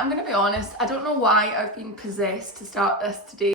I'm gonna be honest, I don't know why I've been possessed to start this today.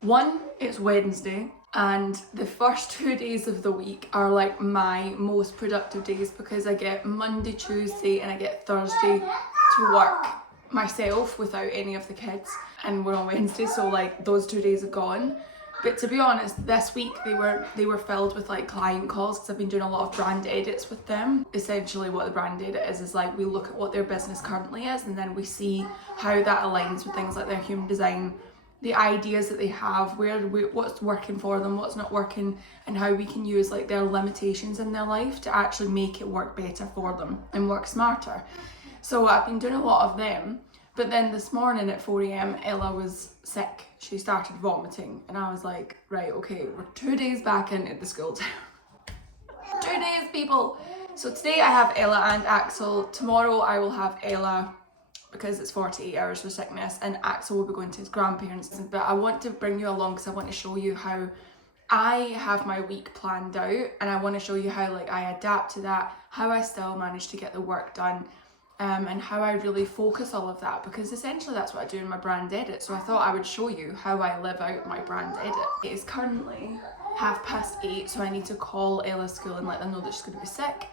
One, it's Wednesday, and the first 2 days of the week are like my most productive days because I get Monday, Tuesday, and I get Thursday to work myself without any of the kids, and we're on Wednesday, so like those 2 days have gone. But to be honest, this week they were filled with like client calls because I've been doing a lot of brand edits with them. Essentially what the brand edit is like we look at what their business currently is and then we see how that aligns with things like their human design, the ideas that they have, what's working for them, what's not working, and how we can use like their limitations in their life to actually make it work better for them and work smarter. So I've been doing a lot of them. But then this morning at 4 a.m, Ella was sick. She started vomiting and I was like, right, okay, we're 2 days back into the school term. 2 days, people. So today I have Ella and Axel. Tomorrow I will have Ella because it's 48 hours for sickness, and Axel will be going to his grandparents. But I want to bring you along because I want to show you how I have my week planned out, and I want to show you how like I adapt to that, how I still manage to get the work done. And how I really focus all of that, because essentially that's what I do in my brand edit. So I thought I would show you how I live out my brand edit. It is currently 8:30, so I need to call Ella's school and let them know that she's going to be sick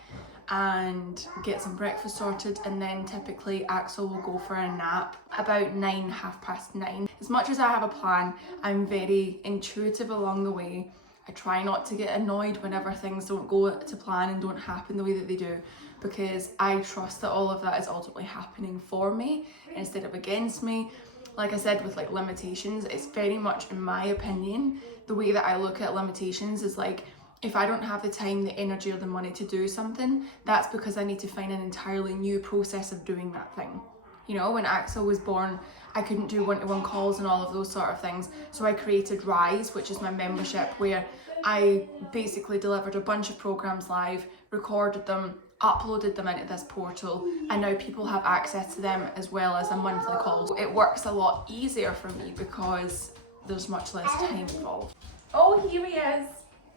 and get some breakfast sorted, and then typically Axel will go for a nap about 9:30. As much as I have a plan, I'm very intuitive along the way. I try not to get annoyed whenever things don't go to plan and don't happen the way that they do, because I trust that all of that is ultimately happening for me instead of against me. Like I said, with like limitations, it's very much, in my opinion, the way that I look at limitations is like, if I don't have the time, the energy, or the money to do something, that's because I need to find an entirely new process of doing that thing. You know, when Axel was born, I couldn't do one-to-one calls and all of those sort of things. So I created Rise, which is my membership, where I basically delivered a bunch of programs live, recorded them, uploaded them into this portal, and now people have access to them as well as a monthly call. So it works a lot easier for me because there's much less time involved. Oh, here he is.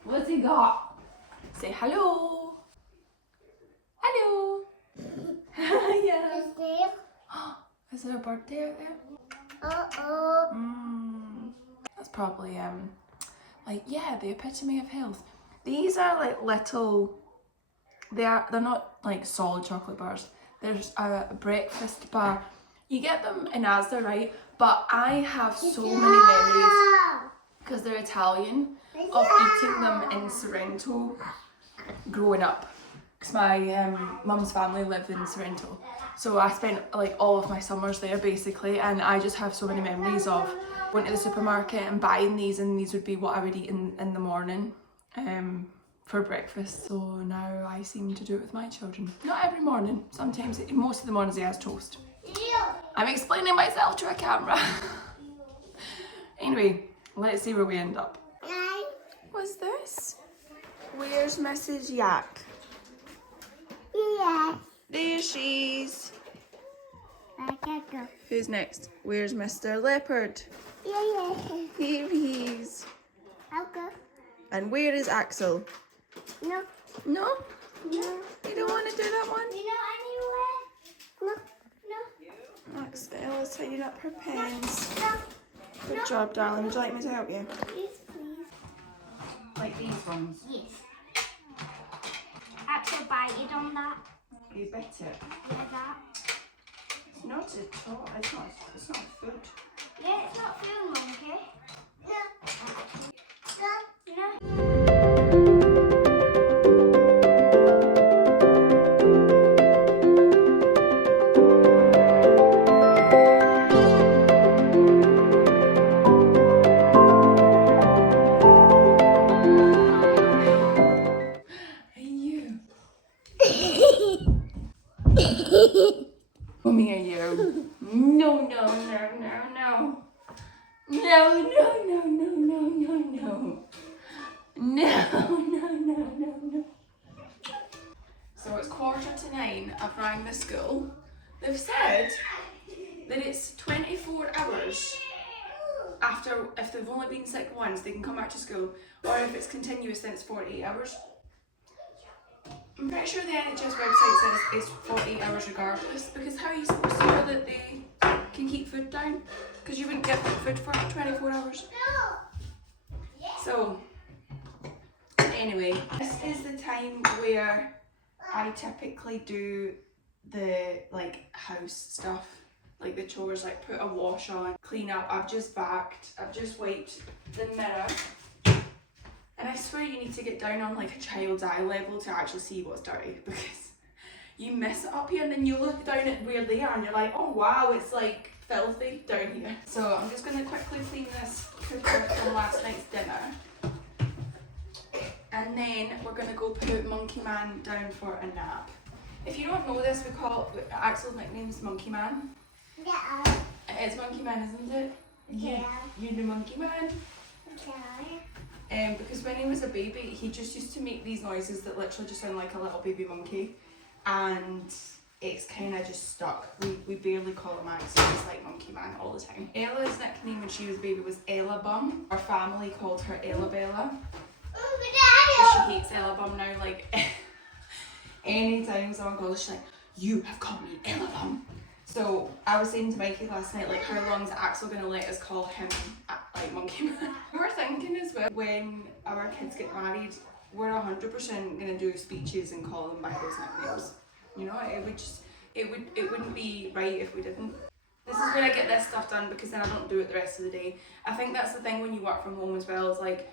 What's he got? Say hello. Hello. Yeah. Is there a birthday out there? That's probably like, yeah, the epitome of health. These are like little, they're not like solid chocolate bars. There's a breakfast bar. You get them in Asda, right? But I have so many memories, because they're Italian, of eating them in Sorrento growing up. Because my mum's family lived in Sorrento. So I spent like all of my summers there basically, and I just have so many memories of going to the supermarket and buying these, and these would be what I would eat in the morning for breakfast. So now I seem to do it with my children. Not every morning, sometimes, most of the mornings he has toast. I'm explaining myself to a camera. Anyway, let's see where we end up. What's this? Where's Mrs. Yak? Yeah. There she is. I can go. Who's next? Where's Mr. Leopard? Yeah. Here he is. I'll go. And where is Axel? No. No? No. You don't want to do that one? You know anywhere? No. Ella's tidying up her pens. No. Good job, darling. Would you like me to help you? Yes, please. Like these ones? Yes. Axel bited on that. You bit it. Yeah, that. It's not at all. It's not food. Yeah, it's not food, monkey. No. No. Mommy, are you? No, no, no, no, no. No, no, no, no, no, no, no. No. So it's 9:15. I've rang the school. They've said that it's 24 hours after, if they've only been sick once, they can come back to school. Or if it's continuous, then it's 48 hours. I'm pretty sure the NHS website says it's 48 hours regardless, because how are you supposed to know that they can keep food down? Because you wouldn't get the food for 24 hours. So, anyway, this is the time where I typically do the like house stuff, like the chores, like put a wash on, clean up. I've just vacuumed, I've just wiped the mirror. And I swear you need to get down on like a child's eye level to actually see what's dirty, because you mess it up here and then you look down at where they are and you're like, oh wow, it's like filthy down here. So I'm just going to quickly clean this cooker from last night's dinner. And then we're going to go put Monkey Man down for a nap. If you don't know this, we call Axel's nickname is Monkey Man. Yeah. It's Monkey Man, isn't it? Yeah. You're the Monkey Man. Okay. Because when he was a baby, he just used to make these noises that literally just sound like a little baby monkey, and it's kind of just stuck. We barely call him Axel, he's like Monkey Man all the time. Ella's nickname when she was a baby was Ella Bum. Our family called her Ella Bella. She hates Ella Bum now. Like anytime someone calls her, she's like, you have called me Ella Bum. So I was saying to Mikey last night, like, how long is Axel gonna let us call him like Monkey Man? We were thinking as well, when our kids get married, we're 100% gonna do speeches and call them by those nicknames. You know, it wouldn't be right if we didn't. This is when I get this stuff done, because then I don't do it the rest of the day. I think that's the thing when you work from home as well, is like,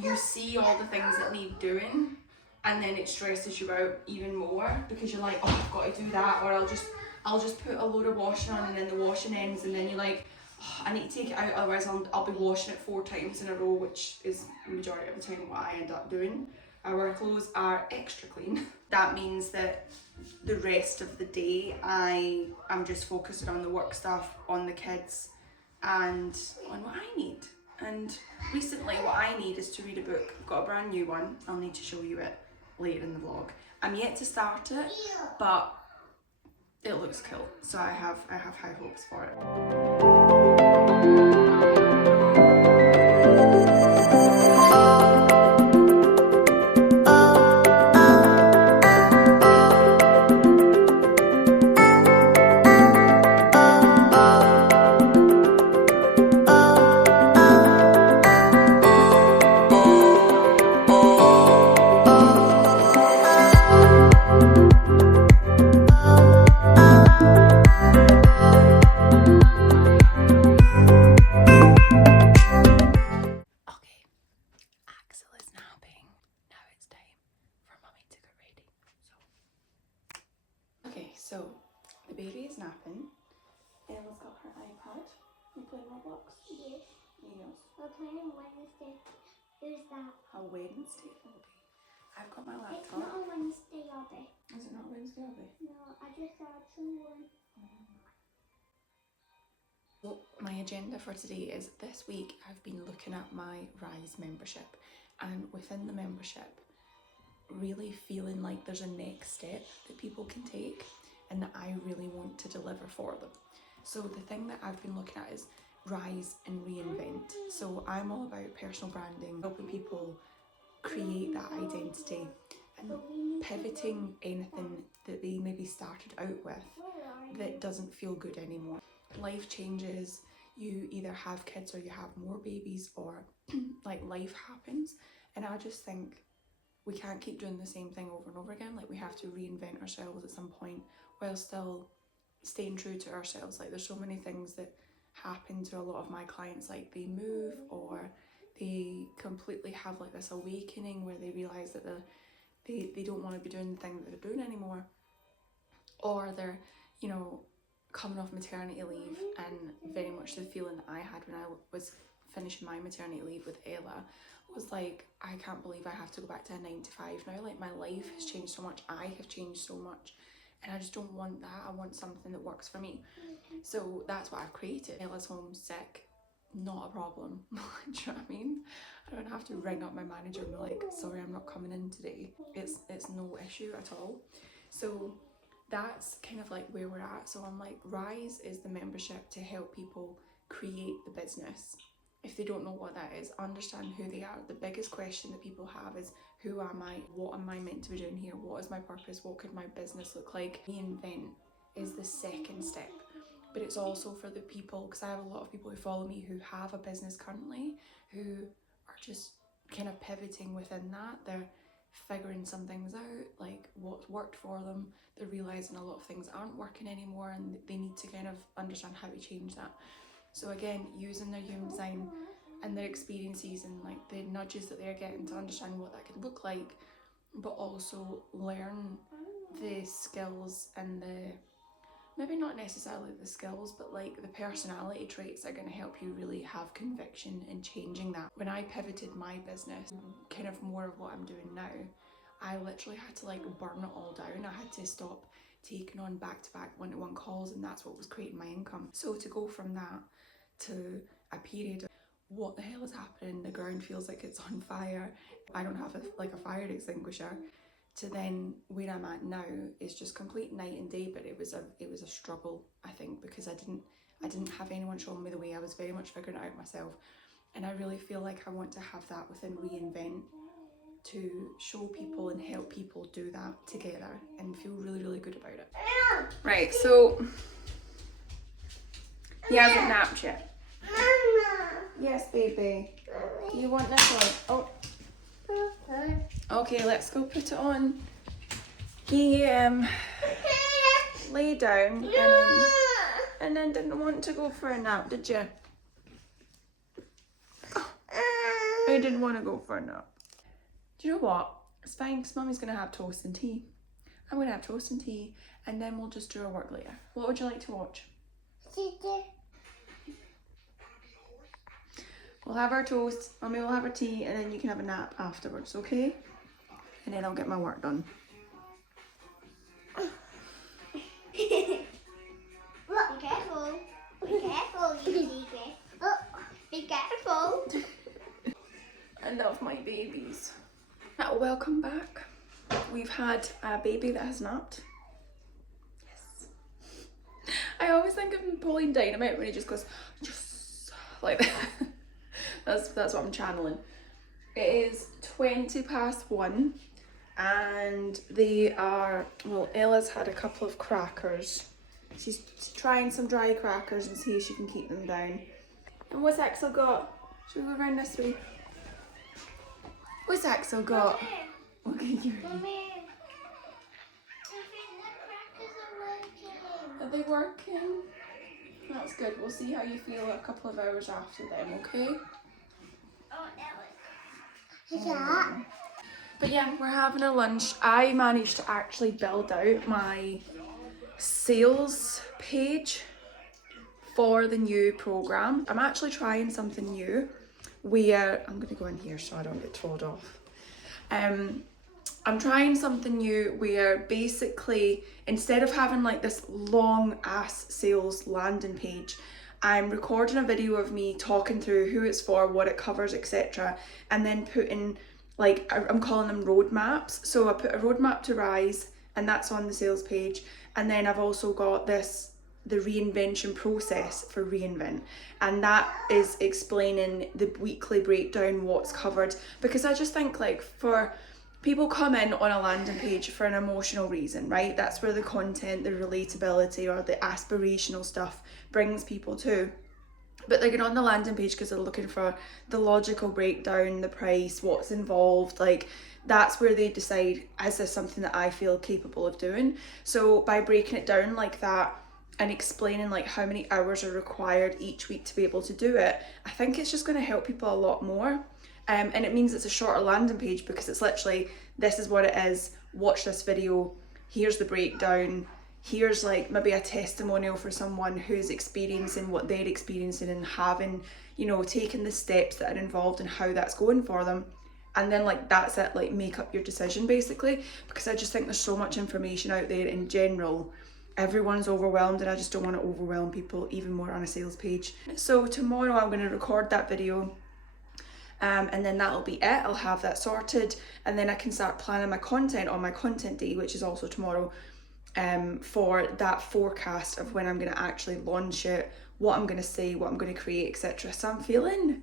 you see all the things that need doing, and then it stresses you out even more, because you're like, oh, I've got to do that, or I'll just put a load of washing on and then the washing ends, and then you're like, oh, I need to take it out, otherwise I'll be washing it 4 times in a row, which is the majority of the time what I end up doing. Our clothes are extra clean. That means that the rest of the day I'm just focusing on the work stuff, on the kids, and on what I need. And recently what I need is to read a book. I've got a brand new one. I'll need to show you it later in the vlog. I'm yet to start it, but it looks cool, so I have high hopes for it. So the baby is napping. Ella's got her iPad. You playing Roblox? Yes. Yes. We're playing Wednesday. Who's that? A Wednesday hobby. I've got my laptop. It's not a Wednesday hobby. Is it not a Wednesday hobby? No, I just saw a true one. So my agenda for today is, this week I've been looking at my Rise membership, and within the membership, really feeling like there's a next step that people can take and that I really want to deliver for them. So the thing that I've been looking at is Rise and Reinvent. So I'm all about personal branding, helping people create that identity and pivoting anything that they maybe started out with that doesn't feel good anymore. Life changes, you either have kids or you have more babies, or like life happens, and I just think we can't keep doing the same thing over and over again. Like, we have to reinvent ourselves at some point while still staying true to ourselves. Like, there's so many things that happen to a lot of my clients, like they move, or they completely have like this awakening where they realise that they don't want to be doing the thing that they're doing anymore, or they're, you know, coming off maternity leave, and very much the feeling that I had when I was finishing my maternity leave with Ella was like, I can't believe I have to go back to a 9 to 5 now. Like, my life has changed so much, I have changed so much, and I just don't want that. I want something that works for me. So that's what I've created. Ella's home sick, not a problem. Do you know what I mean? I don't have to ring up my manager and be like, sorry, I'm not coming in today. It's no issue at all. So that's kind of like where we're at. So I'm like, Rise is the membership to help people create the business if they don't know what that is, understand who they are. The biggest question that people have is, who am I? What am I meant to be doing here? What is my purpose? What could my business look like? Reinvent is the second step. But it's also for the people, because I have a lot of people who follow me who have a business currently, who are just kind of pivoting within that. They're figuring some things out, like what's worked for them. They're realising a lot of things aren't working anymore, and they need to kind of understand how to change that. So again, using their human design and their experiences and like the nudges that they're getting to understand what that could look like, but also learn the skills and the, maybe not necessarily the skills, but like the personality traits that are going to help you really have conviction in changing that. When I pivoted my business, kind of more of what I'm doing now, I literally had to like burn it all down. I had to stop taking on back-to-back one-to-one calls, and that's what was creating my income. So to go from that to a period of what the hell is happening, the ground feels like it's on fire, I don't have a fire extinguisher, to then where I'm at now is just complete night and day. But it was a struggle, I think, because I didn't have anyone showing me the way. I was very much figuring it out myself, and I really feel like I want to have that within Reinvent, to show people and help people do that together and feel really, really good about it. Right, so he hasn't napped yet. Yes, baby. You want this one? Oh. Okay, let's go put it on. He lay down and then didn't want to go for a nap, did you? I didn't want to go for a nap. Do you know what? It's fine, because Mummy's going to have toast and tea. I'm going to have toast and tea, and then we'll just do our work later. What would you like to watch? We'll have our toast, Mummy will have her tea, and then you can have a nap afterwards, okay? And then I'll get my work done. Be careful. Be careful, you secret. Oh, be careful. I love my babies. Welcome back. We've had a baby that has napped. Yes. I always think of Napoleon Dynamite when he just goes, just like that. That's what I'm channeling. It is 1:20, and they are, well, Ella's had a couple of crackers. She's trying some dry crackers and see if she can keep them down. And what's Axel got? Should we go around this way? What's Axel got? Look at you. Mommy, I think the crackers are working. Are they working? That's good. We'll see how you feel a couple of hours after them, okay? Oh, that was... Yeah. But yeah, we're having a lunch. I managed to actually build out my sales page for the new program. I'm actually trying something new where I'm gonna go in here so I don't get told off. I'm trying something new where basically instead of having like this long ass sales landing page, I'm recording a video of me talking through who it's for, what it covers, etc. and then putting, like, I'm calling them roadmaps. So I put a roadmap to Rise, and that's on the sales page. And then I've also got the reinvention process for Reinvent, and that is explaining the weekly breakdown, what's covered, because I just think, like, for people come in on a landing page for an emotional reason, right? That's where the content, the relatability, or the aspirational stuff brings people to. But they're going on the landing page because they're looking for the logical breakdown, the price, what's involved. Like, that's where they decide, is this something that I feel capable of doing? So by breaking it down like that and explaining like how many hours are required each week to be able to do it, I think it's just going to help people a lot more. And it means it's a shorter landing page because it's literally, this is what it is, watch this video, here's the breakdown, here's like maybe a testimonial for someone who's experiencing what they're experiencing and having, you know, taken the steps that are involved and how that's going for them. And then like that's it, like make up your decision basically, because I just think there's so much information out there in general. Everyone's overwhelmed, and I just don't want to overwhelm people even more on a sales page. So tomorrow I'm going to record that video. And then that'll be it. I'll have that sorted, and then I can start planning my content on my content day, which is also tomorrow, for that forecast of when I'm going to actually launch it, what I'm going to say, what I'm going to create, etc. So I'm feeling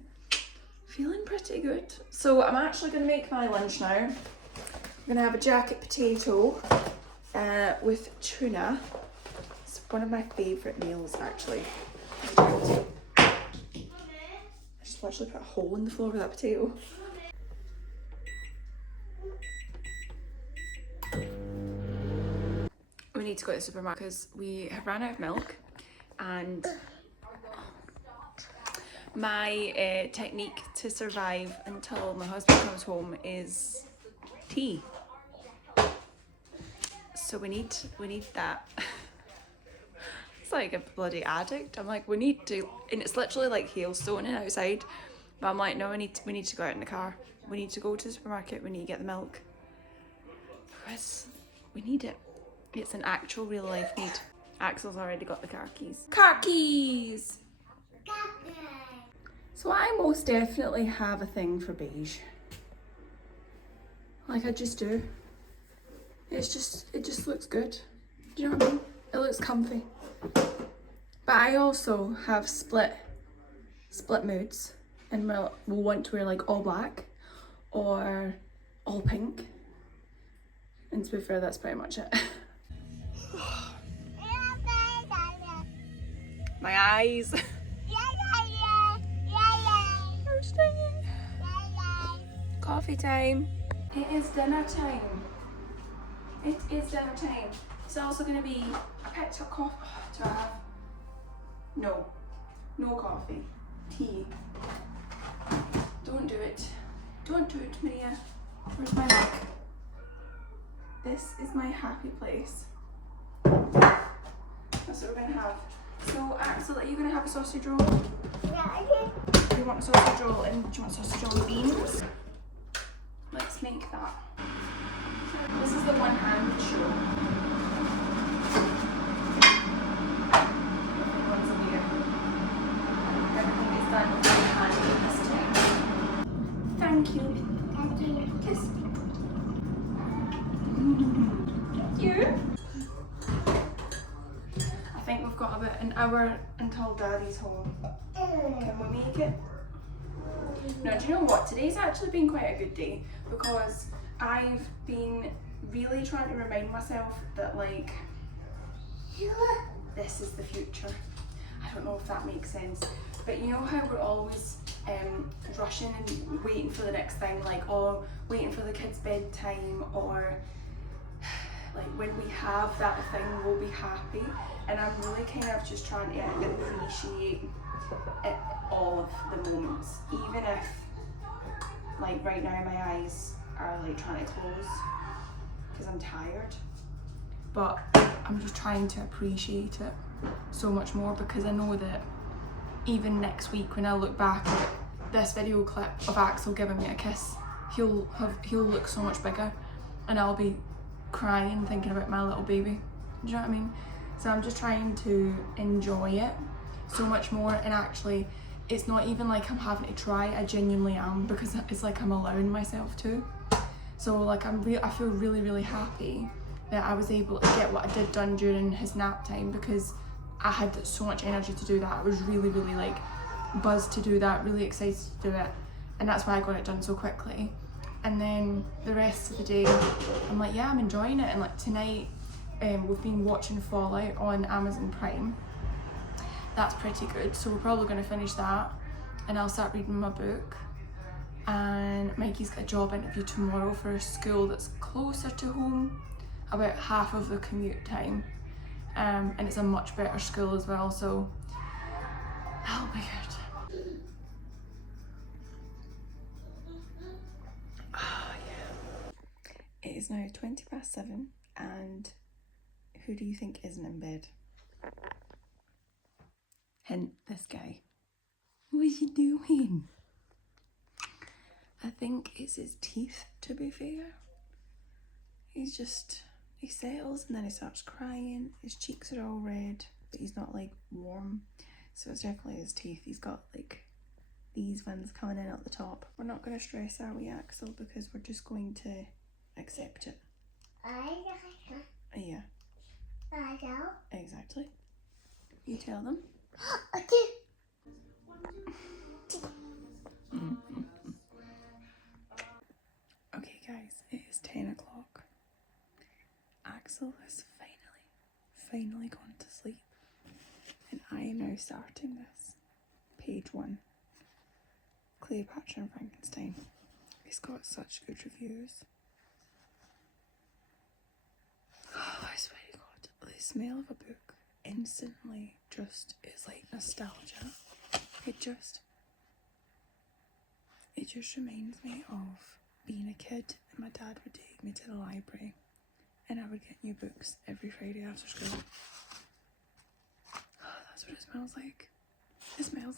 Feeling pretty good. So I'm actually going to make my lunch now. I'm going to have a jacket potato with tuna. It's one of my favourite meals actually. I just literally put a hole in the floor with that potato. We need to go to the supermarket because we have ran out of milk, and my technique to survive until my husband comes home is tea. So we need that. It's like a bloody addict. I'm like, we need to, and it's literally like hailstoning outside. But I'm like, no, we need to go out in the car. We need to go to the supermarket. We need to get the milk because we need it. It's an actual real life need. Axel's already got the car keys. Car keys! So I most definitely have a thing for beige. Like I just do. It just looks good. Do you know what I mean? It looks comfy. But I also have split moods and will want to wear like all black or all pink. And to be fair, that's pretty much it. My eyes. They're stinging. Coffee time. It is dinner time. It is dinner time. It's also going to be a picked up coffee. Do I have? No coffee. Tea. Don't do it. Don't do it, Maria. Where's my mug? This is my happy place. That's what we're going to have. So, Axel, are you going to have a sausage roll? Yeah, Do you want a sausage roll and do you want sausage roll with beans? Let's make that. This is the one-handed show. Everyone's a beer. Everything is done one-handed this time. Thank you. Kiss. You? I think we've got about an hour until Daddy's home. Can we make it? No, do you know what? Today's actually been quite a good day because I've been really trying to remind myself that like this is the future. I don't know if that makes sense, but you know how we're always rushing and waiting for the next thing, like waiting for the kids' bedtime, or like when we have that thing we'll be happy. And I'm really kind of just trying to appreciate all of the moments, even if like right now my eyes are like trying to close because I'm tired, but I'm just trying to appreciate it so much more because I know that even next week when I look back at this video clip of Axel giving me a kiss, he'll look so much bigger and I'll be crying thinking about my little baby. Do you know what I mean? So I'm just trying to enjoy it so much more, and actually it's not even like I'm having to try, I genuinely am, because it's like I'm allowing myself to. So like I feel really, really happy that I was able to get what I did done during his nap time because I had so much energy to do that. I was really, really like buzzed to do that, really excited to do it, and that's why I got it done so quickly. And then the rest of the day I'm like, yeah, I'm enjoying it. And like tonight we've been watching Fallout on Amazon Prime. That's pretty good, so we're probably going to finish that and I'll start reading my book. And Mikey's got a job interview tomorrow for a school that's closer to home, about half of the commute time, and it's a much better school as well, so that'll be good. Oh yeah. It is now 7:20 and who do you think isn't in bed? Hint, this guy. What is he doing? I think it's his teeth, to be fair. He settles and then he starts crying. His cheeks are all red, but he's not like warm. So it's definitely his teeth. He's got like these ones coming in at the top. We're not going to stress, are we, Axel? Because we're just going to accept it. Yeah. Exactly. You tell them. Axel has finally gone to sleep, and I am now starting this. Page 1. Cleopatra and Frankenstein. It's got such good reviews. Oh, I swear to God, the smell of a book instantly just is like nostalgia. It just reminds me of being a kid, and my dad would take me to the library and I would get new books every Friday after school. Oh, that's what it smells like. It smells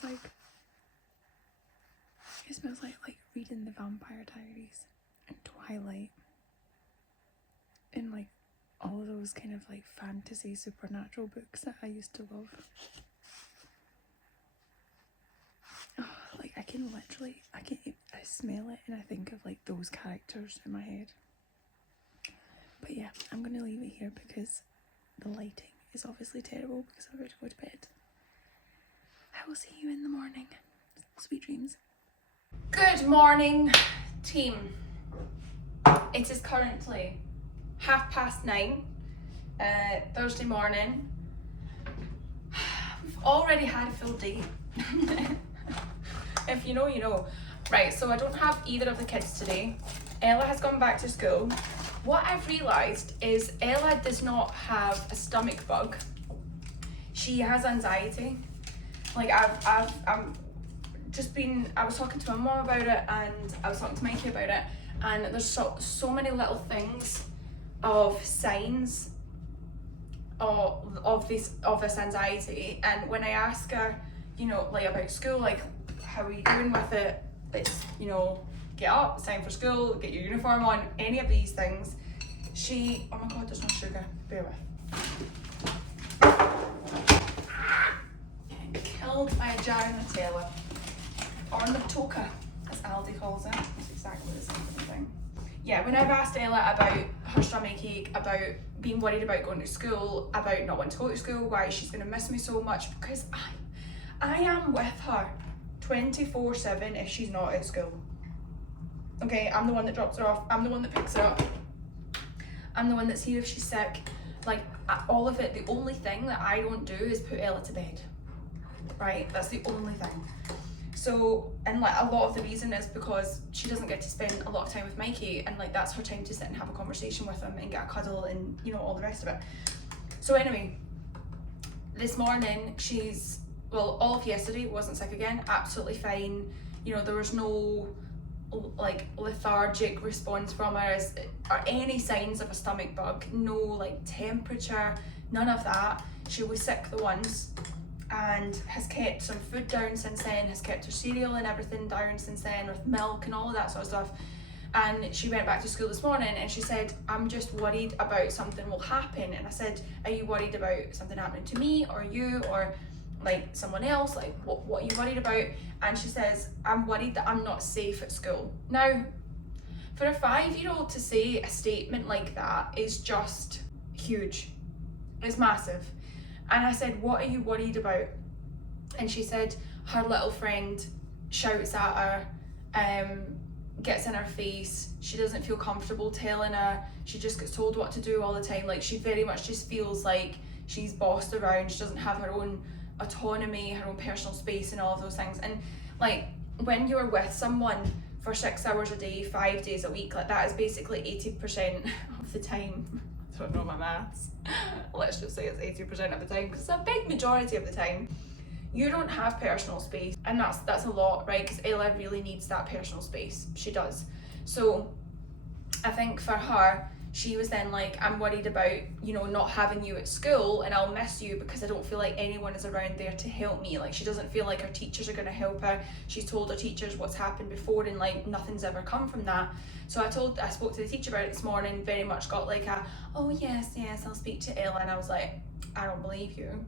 like reading the Vampire Diaries and Twilight and like all those kind of like fantasy supernatural books that I used to love. Oh, like I smell it and I think of like those characters in my head. But yeah, I'm gonna leave it here because the lighting is obviously terrible because I'm about to go to bed. I will see you in the morning. Sweet dreams. Good morning, team. It is currently 9:30, Thursday morning. We've already had a full day. If you know, you know. Right, so I don't have either of the kids today. Ella has gone back to school. What I've realised is Ella does not have a stomach bug. She has anxiety. Like I was talking to my mom about it, and I was talking to Mikey about it, and there's so many little things of signs of this anxiety. And when I ask her, you know, like about school, like how are you doing with it? It's, you know, get up, it's time for school, get your uniform on, any of these things. Oh my God, there's no sugar, bear with. Killed by a jar of Nutella, or Nutella, as Aldi calls it. It's exactly the same thing. Yeah, when I've asked Ella about her stomach ache, about being worried about going to school, about not wanting to go to school, why she's going to miss me so much, because I am with her 24/7 if she's not at school. Okay, I'm the one that drops her off, I'm the one that picks her up, I'm the one that's here if she's sick. Like, all of it, the only thing that I don't do is put Ella to bed. Right, that's the only thing. So, and like a lot of the reason is because she doesn't get to spend a lot of time with Mikey, and like that's her time to sit and have a conversation with him and get a cuddle and, you know, all the rest of it. So anyway, this morning all of yesterday wasn't sick again, absolutely fine. You know, there was no like lethargic response from her or any signs of a stomach bug, no like temperature, none of that. She was sick the once and has kept some food down since then, has kept her cereal and everything down since then with milk and all of that sort of stuff. And she went back to school this morning and she said, I'm just worried about something will happen. And I said, are you worried about something happening to me or you or like someone else? Like what are you worried about? And she says, I'm worried that I'm not safe at school. Now, for a 5-year-old to say a statement like that is just huge. It's massive. And I said, what are you worried about? And she said her little friend shouts at her, gets in her face, she doesn't feel comfortable telling her, she just gets told what to do all the time. Like, she very much just feels like she's bossed around, she doesn't have her own autonomy, her own personal space and all of those things. And like, when you're with someone for 6 hours a day, 5 days a week, like that is basically 80% of the time. I don't know my maths. Let's just say it's 80% of the time, because it's a big majority of the time. You don't have personal space, and that's a lot, right? Because Ella really needs that personal space. She does. So I think for her, she was then like, I'm worried about, you know, not having you at school, and I'll miss you because I don't feel like anyone is around there to help me. Like, she doesn't feel like her teachers are going to help her. She's told her teachers what's happened before, and like nothing's ever come from that. So I spoke to the teacher about it this morning, very much got like oh yes, I'll speak to Ella. And I was like, I don't believe you.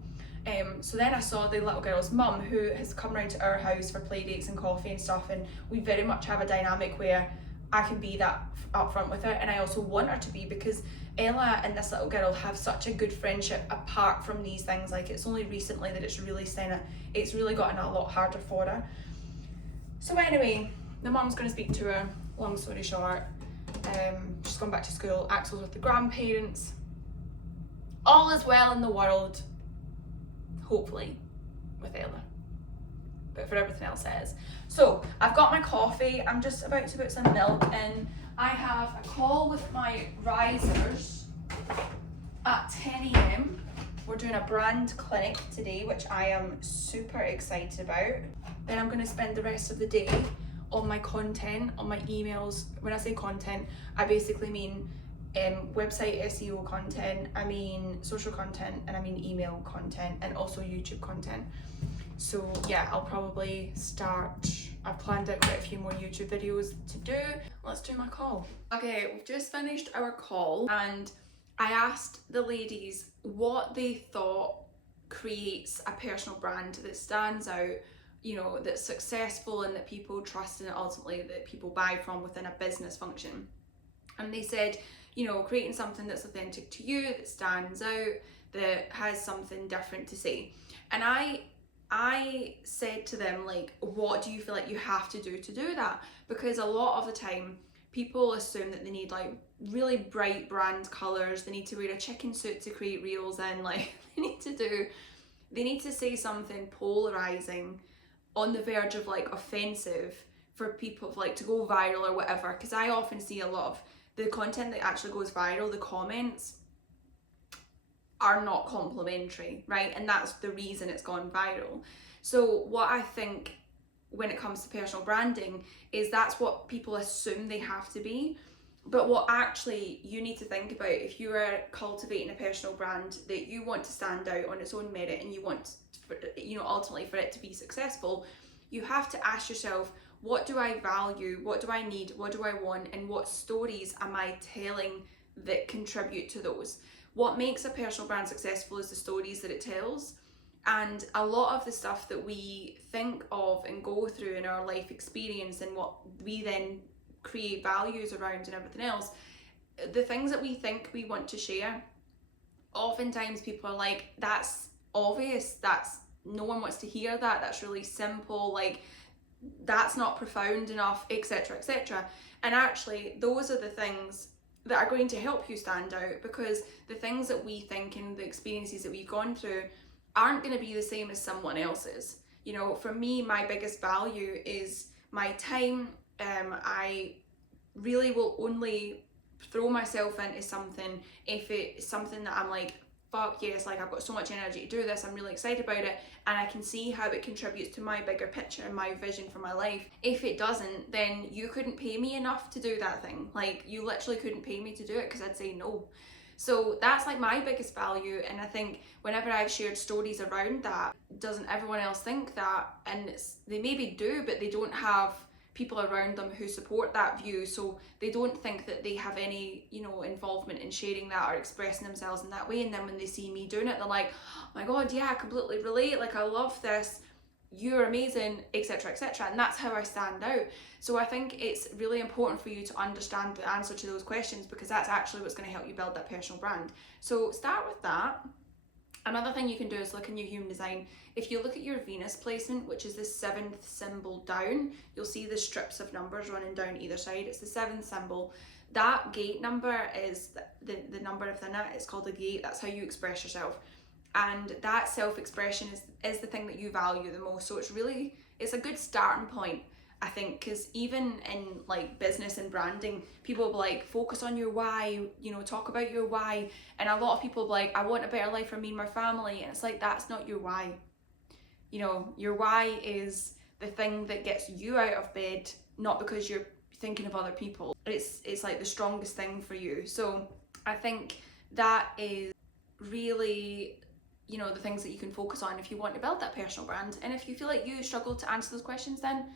So then I saw the little girl's mum, who has come round to our house for play dates and coffee and stuff, and we very much have a dynamic where I can be that upfront with her, and I also want her to be, because Ella and this little girl have such a good friendship apart from these things. Like, it's only recently that it's really gotten a lot harder for her. So anyway, the mum's going to speak to her, long story short. She's gone back to school, Axel's with the grandparents, all is well in the world, hopefully, with Ella. But for everything else it is. So I've got my coffee. I'm just about to put some milk in. I have a call with my risers at 10 a.m. We're doing a brand clinic today, which I am super excited about. Then I'm going to spend the rest of the day on my content, on my emails. When I say content, I basically mean website SEO content, I mean social content, and I mean email content, and also YouTube content. So yeah, I'll probably start, I've planned out quite a few more YouTube videos to do. Let's do my call. Okay, we've just finished our call and I asked the ladies what they thought creates a personal brand that stands out, you know, that's successful and that people trust and ultimately that people buy from within a business function. And they said, you know, creating something that's authentic to you, that stands out, that has something different to say. And I said to them, like, what do you feel like you have to do that? Because a lot of the time people assume that they need like really bright brand colors, they need to wear a chicken suit to create reels, and like they need to say something polarizing on the verge of like offensive for people, like to go viral or whatever. Because I often see a lot of the content that actually goes viral, the comments are not complimentary, right? And that's the reason it's gone viral. So what I think when it comes to personal branding is that's what people assume they have to be. But what actually you need to think about, if you are cultivating a personal brand that you want to stand out on its own merit and you want, you know, ultimately for it to be successful, you have to ask yourself, what do I value? What do I need? What do I want? And what stories am I telling that contribute to those? What makes a personal brand successful is the stories that it tells. And a lot of the stuff that we think of and go through in our life experience and what we then create values around and everything else, the things that we think we want to share, oftentimes people are like, that's obvious, that's, no one wants to hear that, that's really simple, like that's not profound enough, etc, etc. And actually those are the things that are going to help you stand out, because the things that we think and the experiences that we've gone through aren't going to be the same as someone else's. You know, for me, my biggest value is my time. I really will only throw myself into something if it's something that I'm like, fuck yes, like I've got so much energy to do this, I'm really excited about it, and I can see how it contributes to my bigger picture and my vision for my life. If it doesn't, then you couldn't pay me enough to do that thing. Like you literally couldn't pay me to do it because I'd say no. So that's like my biggest value, and I think whenever I've shared stories around that, doesn't everyone else think that? And they maybe do, but they don't have people around them who support that view, so they don't think that they have any, you know, involvement in sharing that or expressing themselves in that way. And then when they see me doing it, they're like, oh my god, yeah, I completely relate, like I love this, you're amazing, etc, etc. And that's how I stand out. So I think it's really important for you to understand the answer to those questions, because that's actually what's going to help you build that personal brand. So start with that. Another thing you can do is look in your human design. If you look at your Venus placement, which is the 7th symbol down, you'll see the strips of numbers running down either side. It's the 7th symbol. That gate number is the number within it. It's called a gate. That's how you express yourself. And that self-expression is the thing that you value the most. So it's a good starting point, I think, because even in like business and branding, people will be like, focus on your why, you know, talk about your why. And a lot of people will be like, I want a better life for me and my family. And it's like, that's not your why. You know, your why is the thing that gets you out of bed, not because you're thinking of other people. It's like the strongest thing for you. So I think that is really, you know, the things that you can focus on if you want to build that personal brand. And if you feel like you struggle to answer those questions, then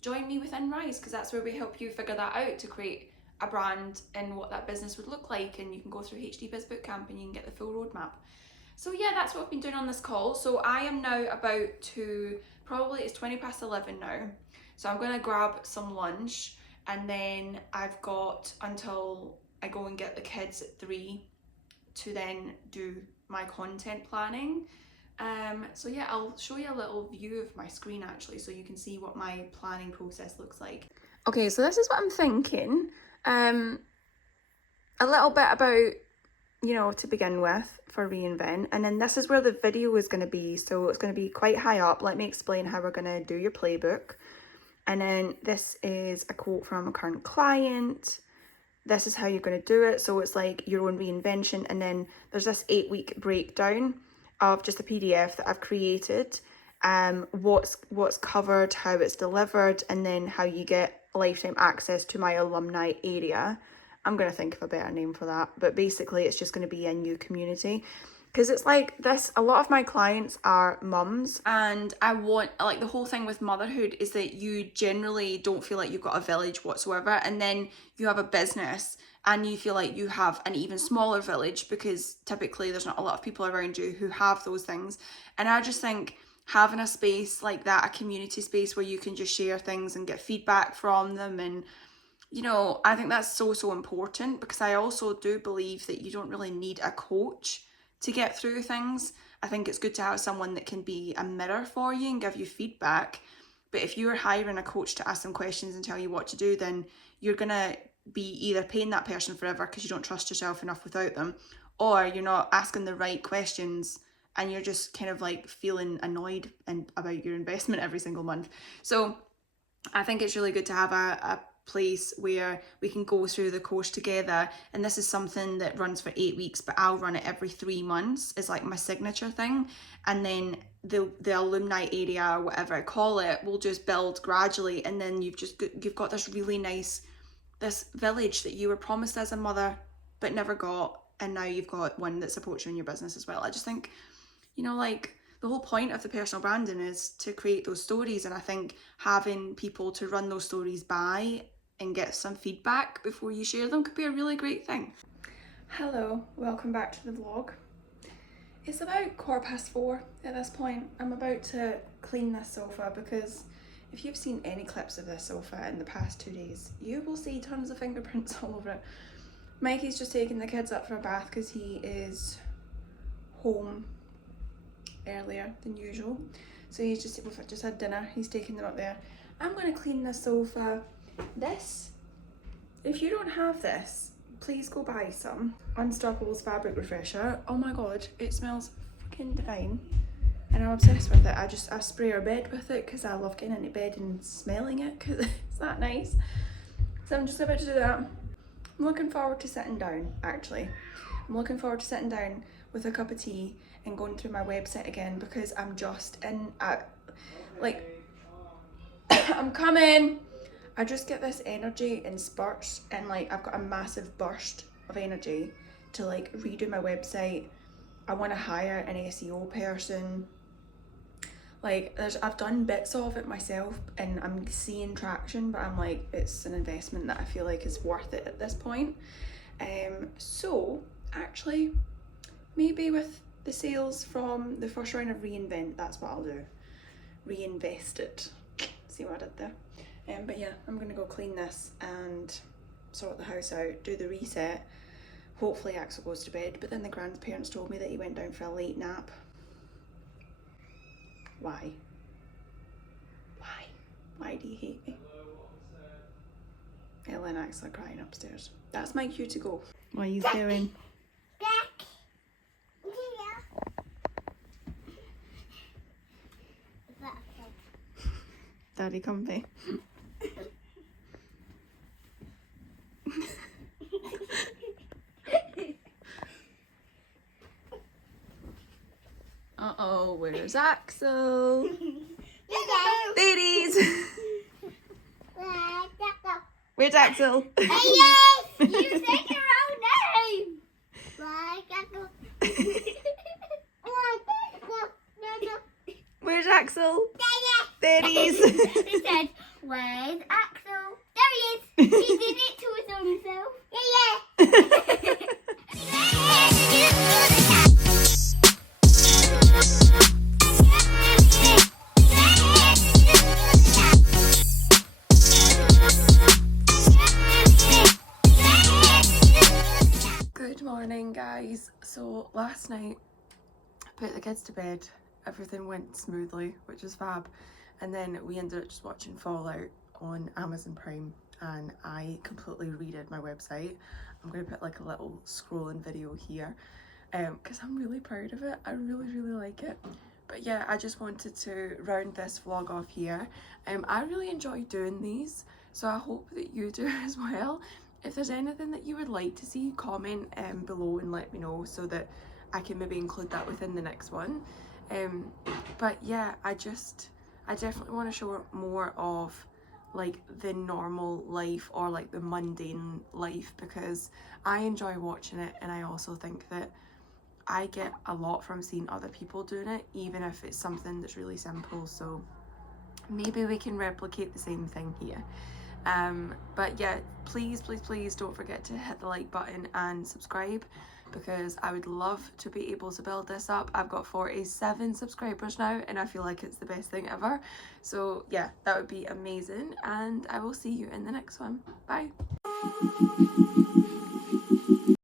join me within Rise, because that's where we help you figure that out, to create a brand and what that business would look like. And you can go through HD Biz Bootcamp and you can get the full roadmap. So yeah, that's what I've been doing on this call. So I am now about to, probably it's 20 past 11 now. So I'm gonna grab some lunch, and then I've got until I go and get the kids at 3 to then do my content planning. So yeah, I'll show you a little view of my screen actually, so you can see what my planning process looks like. Okay, so this is what I'm thinking. A little bit about, you know, to begin with for reInvent. And then this is where the video is going to be. So it's going to be quite high up. Let me explain how we're going to do your playbook. And then this is a quote from a current client. This is how you're going to do it. So it's like your own reinvention. And then there's this 8-week breakdown of just a PDF that I've created. What's covered, how it's delivered, and then how you get lifetime access to my alumni area. I'm going to think of a better name for that. But basically, it's just going to be a new community. Because it's like this, a lot of my clients are mums, and I want, like, the whole thing with motherhood is that you generally don't feel like you've got a village whatsoever, and then you have a business and you feel like you have an even smaller village because typically there's not a lot of people around you who have those things. And I just think having a space like that, a community space where you can just share things and get feedback from them, and you know, I think that's so important, because I also do believe that you don't really need a coach to get through things. I think it's good to have someone that can be a mirror for you and give you feedback. But if you're hiring a coach to ask them questions and tell you what to do, then you're gonna be either paying that person forever because you don't trust yourself enough without them, or you're not asking the right questions and you're just kind of like feeling annoyed about your investment every single month. So I think it's really good to have a place where we can go through the course together. And this is something that runs for 8 weeks, but I'll run it every 3 months. It's like my signature thing. And then the alumni area, or whatever I call it, will just build gradually. And then you've got this really nice, this village that you were promised as a mother but never got, and now you've got one that supports you in your business as well. I just think, you know, like, the whole point of the personal branding is to create those stories, and I think having people to run those stories by and get some feedback before you share them could be a really great thing. Hello, welcome back to the vlog. It's about 4:15 at this point. I'm about to clean this sofa, because if you've seen any clips of this sofa in the past 2 days, you will see tons of fingerprints all over it. Mikey's just taking the kids up for a bath because he is home earlier than usual. So we've just had dinner, he's taking them up there. I'm going to clean the sofa. This, if you don't have this, please go buy some. Unstoppables fabric refresher. Oh my god, it smells fucking divine, and I'm obsessed with it. I spray our bed with it because I love getting into bed and smelling it because it's that nice. So I'm just about to do that. I'm looking forward to sitting down, actually. I'm looking forward to sitting down with a cup of tea and going through my website again, because I'm just in like I'm coming. I just get this energy in spurts, and like I've got a massive burst of energy to like redo my website. I want to hire an SEO person. Like I've done bits of it myself and I'm seeing traction, but I'm like, it's an investment that I feel like is worth it at this point. So actually, maybe with the sales from the first round of reInvent, that's what I'll do. Reinvest it. See what I did there? But yeah, I'm gonna go clean this and sort the house out, do the reset. Hopefully Axel goes to bed, but then the grandparents told me that he went down for a late nap. Why? Why do you hate me? Ella and Axel are crying upstairs. That's my cue to go. What are you doing? Daddy comfy. Uh-oh, where's Axel? Ladies! Where's Axel? Yes! You said your own name! Where's Axel? There he is. He said, where's Axel? There he is! He did it to his own self. Good morning, guys. So last night I put the kids to bed. Everything went smoothly, which was fab. And then we ended up just watching Fallout on Amazon Prime. and I completely redid my website. I'm going to put like a little scrolling video here because I'm really proud of it. I really like it. But yeah, I just wanted to round this vlog off here. I really enjoy doing these, so I hope that you do as well. If there's anything that you would like to see, comment below and let me know so that I can maybe include that within the next one. But yeah, I definitely want to show more of like the normal life or like the mundane life, because I enjoy watching it, and I also think that I get a lot from seeing other people doing it, even if it's something that's really simple. So maybe we can replicate the same thing here. But yeah, please don't forget to hit the like button and subscribe, because I would love to be able to build this up. I've got 47 subscribers now, and I feel like it's the best thing ever. So yeah, that would be amazing, and I will see you in the next one. Bye.